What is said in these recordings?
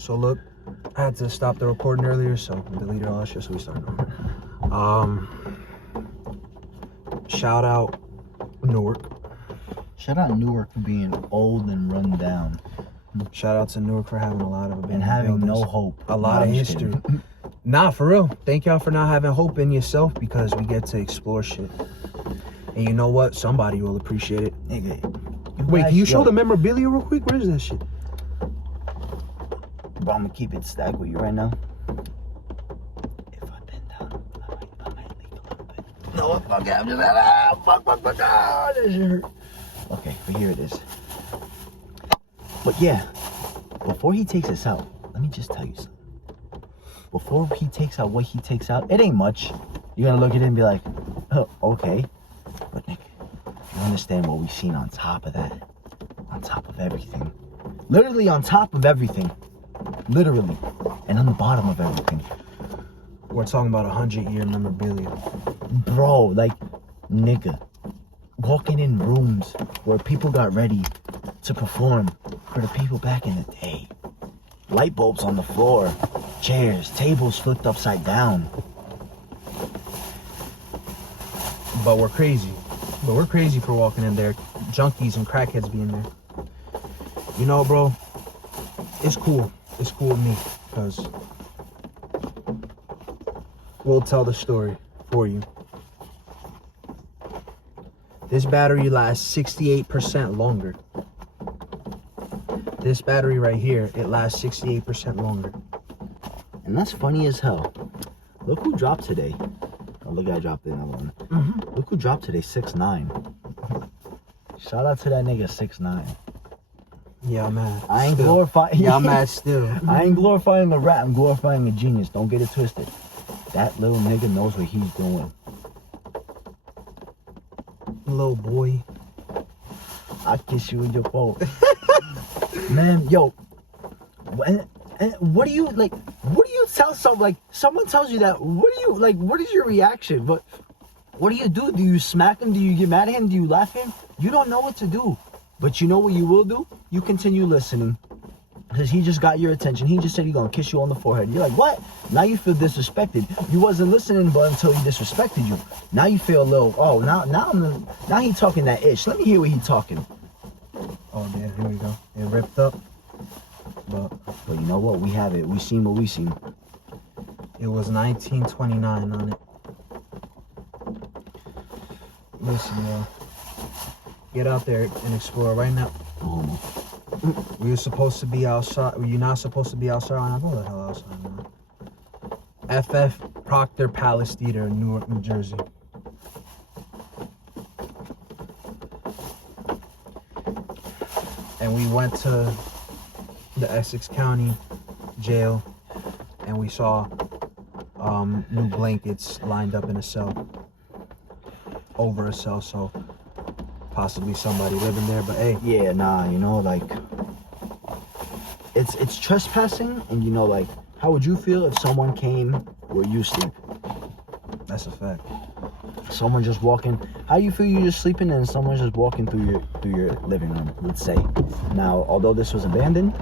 So look, I had to stop the recording earlier, so I deleted all that shit, so we started over. Shout out Newark. Shout out Newark for being old and run down. Shout out to Newark for having a lot of abandoned and having buildings. no hope. A lot of history. Nah, for real. Thank y'all for not having hope in yourself, because we get to explore shit. And you know what? Somebody will appreciate it. Nigga, wait, can you show the memorabilia real quick? Where is that shit? But I'm gonna keep it stacked with you right now. If I bend down, I might leak a little bit. No, okay, I'm just fuck, that shit hurt. Okay, but here it is. But yeah, before he takes us out, let me just tell you something. Before he takes out what he takes out, it ain't much. You're gonna look at it and be like, oh, okay. But Nick, you understand what we've seen on top of that? On top of everything. Literally on top of everything. Literally. And on the bottom of everything. We're talking about 100-year memorabilia. Bro, like, nigga. Walking in rooms where people got ready to perform for the people back in the day. Light bulbs on the floor. Chairs, tables flipped upside down. But we're crazy. But we're crazy for walking in there. Junkies and crackheads being there. You know, bro, it's cool. It's cool with me, because we'll tell the story for you. This battery lasts 68% longer. This battery right here, it lasts 68% longer. And that's funny as hell. Look who dropped today. Oh, look, I dropped another one. Mm-hmm. Look who dropped today, 6'9". Shout out to that nigga 6'9". Yeah, I'm mad. I ain't glorifying. Yeah, I'm mad still. I ain't glorifying a rat. I'm glorifying a genius. Don't get it twisted. That little nigga knows what he's doing. Little boy. I kiss you in your phone. Man, yo. And what do you like? What do you tell someone? Like, someone tells you that. What do you like? What is your reaction? What do you do? Do you smack him? Do you get mad at him? Do you laugh at him? You don't know what to do. But you know what you will do? You continue listening. Because he just got your attention. He just said he's going to kiss you on the forehead. You're like, what? Now you feel disrespected. You wasn't listening but until he disrespected you. Now you feel a little, oh, now he talking that ish. Let me hear what he talking. Oh, yeah, here we go. It ripped up. But you know what? We have it. We seen what we seen. It was 1929 on it. Listen, yo. Get out there and explore right now. We were supposed to be outside. You're not supposed to be outside. I'm not going the hell outside, man. FF Proctor Palace Theater in Newark, New Jersey. And we went to the Essex County Jail, and we saw new blankets lined up in a cell. Over a cell, so possibly somebody living there, but hey. Yeah, nah, you know, like, it's trespassing, and you know, like, how would you feel if someone came where you sleep? That's a fact. Someone just walking, how you feel you just sleeping and someone's just walking through your living room, let's say. Now, although this was abandoned,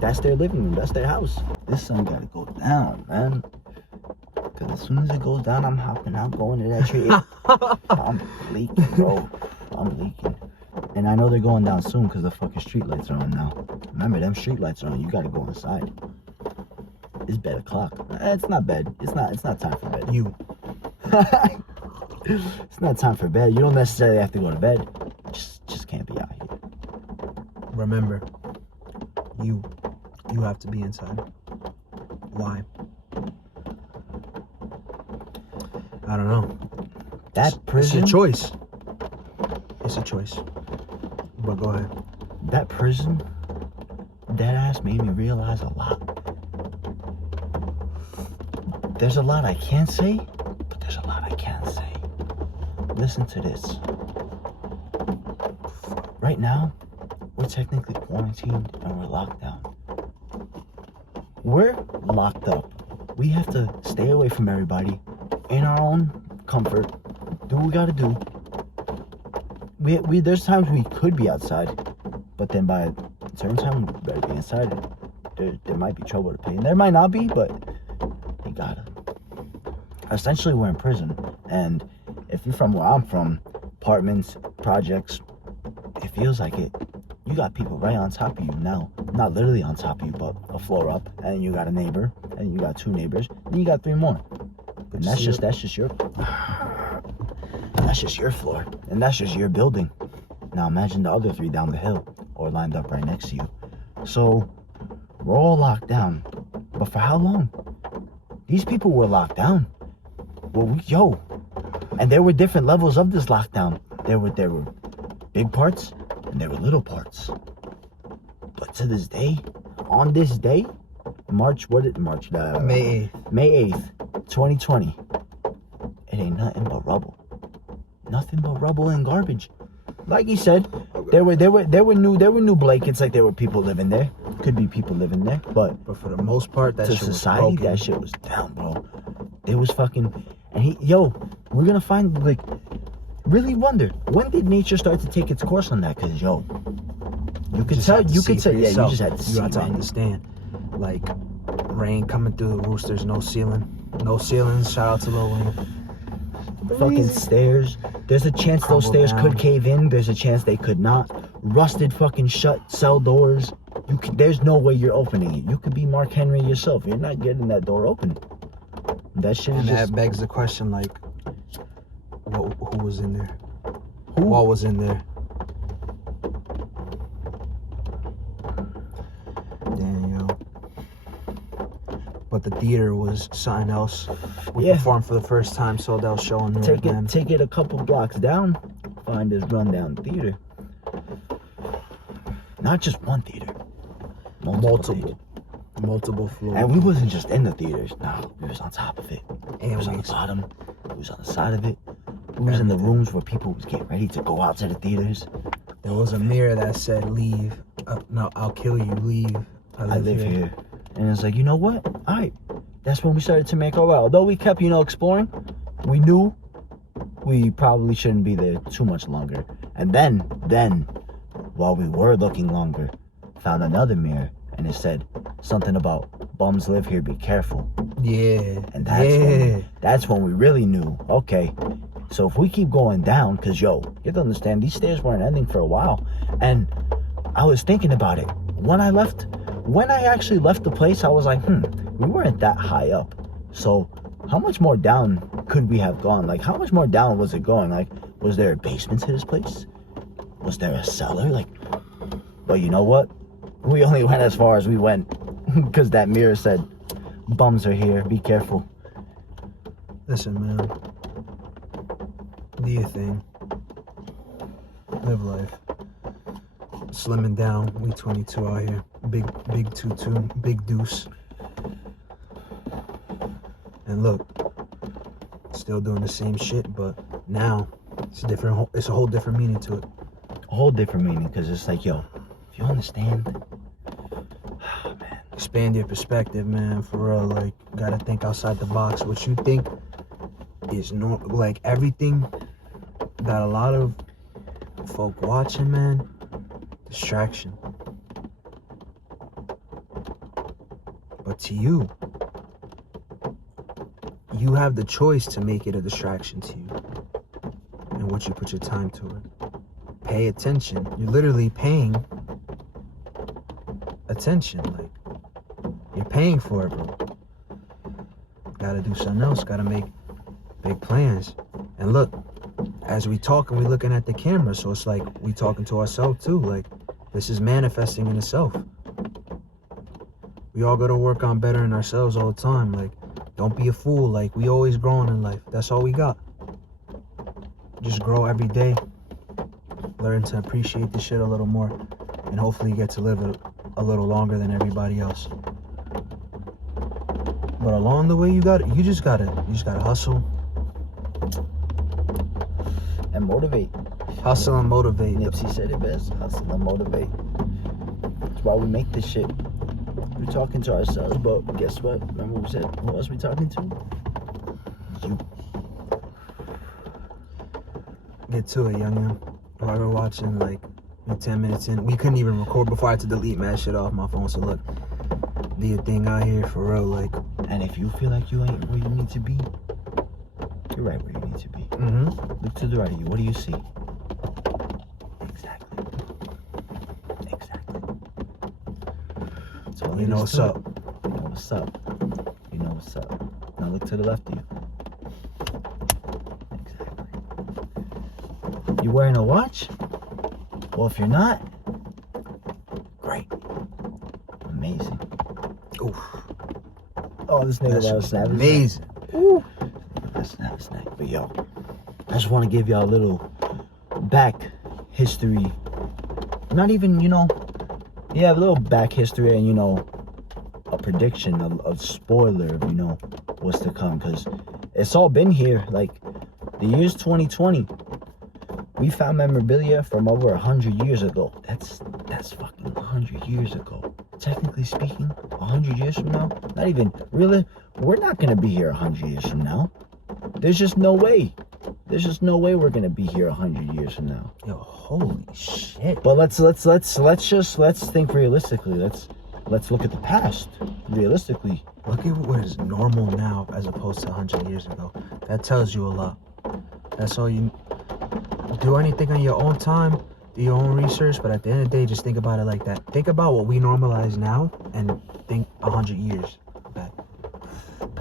that's their living room, that's their house. This sun gotta go down, man. Cause as soon as it goes down, I'm hopping out, going to that tree. I'm leaking, bro. I'm leaking. And I know they're going down soon because the fucking street lights are on now. Remember, them street lights are on. You gotta go inside. It's bed o'clock. It's not bed. It's not time for bed. You. It's not time for bed. You don't necessarily have to go to bed. Just can't be out here. Remember, you have to be inside. Why? I don't know. That prison. It's a choice. It's a choice. But go ahead. That prison, that ass made me realize a lot. There's a lot I can't say, but there's a lot I can say. Listen to this. Right now, we're technically quarantined and we're locked down. We're locked up. We have to stay away from everybody in our own comfort. Do what we gotta do. There's times we could be outside, but then by a certain time we better be inside it. there might be trouble to pay. And there might not be, but you gotta. Essentially, we're in prison. And if you're from where I'm from, apartments, projects, it feels like it. You got people right on top of you now. Not literally on top of you, but a floor up. And you got a neighbor. And you got 2 neighbors. And you got 3 more. And that's just your floor. And that's just your building. Now imagine the other 3 down the hill or lined up right next to you. So we're all locked down. But for how long? These people were locked down. Well, and there were different levels of this lockdown. There were big parts and there were little parts. But to this day, on this day, May 8th, 2020, it ain't nothing but rubble. Nothing but rubble and garbage. Like he said, there were new blankets, like there were people living there. Could be people living there, but for the most part, that to shit society, was broken. that shit was down, bro. It was fucking, and we're gonna find, like, really wonder, when did nature start to take its course on that? Cause you could tell, yeah, you just had to see, you had to man. understand, like, rain coming through the roofs. There's no ceiling, no ceilings. Shout out to Lil Wayne. Fucking stairs. There's a chance those stairs could cave in. There's a chance they could not. Rusted fucking shut cell doors. There's no way you're opening it. You could be Mark Henry yourself. You're not getting that door open. That shit is and just... that begs the question, like, who was in there? Who? What was in there? Damn, yo. But the theater was something else. We performed for the first time, sold out show in Newark, man. Take it a couple blocks down. Find this rundown theater. Not just one theater. Multiple floors. And we wasn't just in the theaters. No, we was on top of it. And we was on the bottom. We was on the side of it. We was in the rooms where people was getting ready to go out to the theaters. There was a mirror that said, "Leave. No, I'll kill you. Leave. I live here." And it's like, you know what? All right. That's when we started to make our way. Although we kept, exploring, we knew we probably shouldn't be there too much longer. And then, while we were looking longer, found another mirror, and it said something about bums live here, be careful. Yeah. And that's when we really knew, okay, so if we keep going down, because you have to understand, these stairs weren't ending for a while. And I was thinking about it. When I actually left the place, I was like, we weren't that high up. So how much more down could we have gone? Like, how much more down was it going? Like, was there a basement to this place? Was there a cellar? Like, but you know what? We only went as far as we went because that mirror said, bums are here, be careful. Listen, man. Do your thing. Live life. Slimming down. We 22 out here. Big tutu. Big deuce. And look. Still doing the same shit, but now it's a whole different meaning to it. A whole different meaning, because it's like, if you understand, man. Expand your perspective, man, for real. Like, gotta think outside the box. What you think is like everything that a lot of folk watching, man, distraction. But to you have the choice to make it a distraction to you and what you put your time to it. Pay attention. You're literally paying attention. Like, you're paying for it, bro. Gotta do something else. Gotta make big plans. And look, as we talk and we looking at the camera, so it's like we talking to ourselves too. Like, this is manifesting in itself. We all gotta work on bettering ourselves all the time. Like, don't be a fool. Like, we always growing in life. That's all we got. Just grow every day. Learn to appreciate the shit a little more, and hopefully get to live a little longer than everybody else. But along the way, you just gotta hustle and motivate. Hustle and motivate. Nipsey said it best. Hustle and motivate. That's why we make this shit. We're talking to ourselves, but guess what? Remember what we said? Who else we talking to? You. Get to it, young. While we're watching, like, 10 minutes in, we couldn't even record before I had to delete mad shit off my phone. So look, Do your thing out here for real, like. And if you feel like you ain't where you need to be, you're right where you need to be. Mm-hmm. Look to the right of you. What do you see? Exactly. So You know what's up. You know what's up. You know what's up. Now look to the left of you. Exactly. You wearing a watch? Well, if you're not, great. Amazing. Oof. Oh, this nigga That was shit snapping. amazing. Ooh. That's nice. But yo, I just want to give y'all a little back history. Not even, a little back history and, a prediction, a spoiler of, what's to come. Because it's all been here. Like, the year's 2020. We found memorabilia from over 100 years ago. That's fucking 100 years ago. Technically speaking, 100 years from now, not even, really, we're not going to be here 100 years from now. There's just no way. There's just no way we're going to be here 100 years from now. Yo, holy shit. But let's think realistically. Let's look at the past realistically. Look at what is normal now as opposed to 100 years ago. That tells you a lot. That's all you do. Anything on your own time, do your own research, but at the end of the day, just think about it like that. Think about what we normalize now and think 100 years.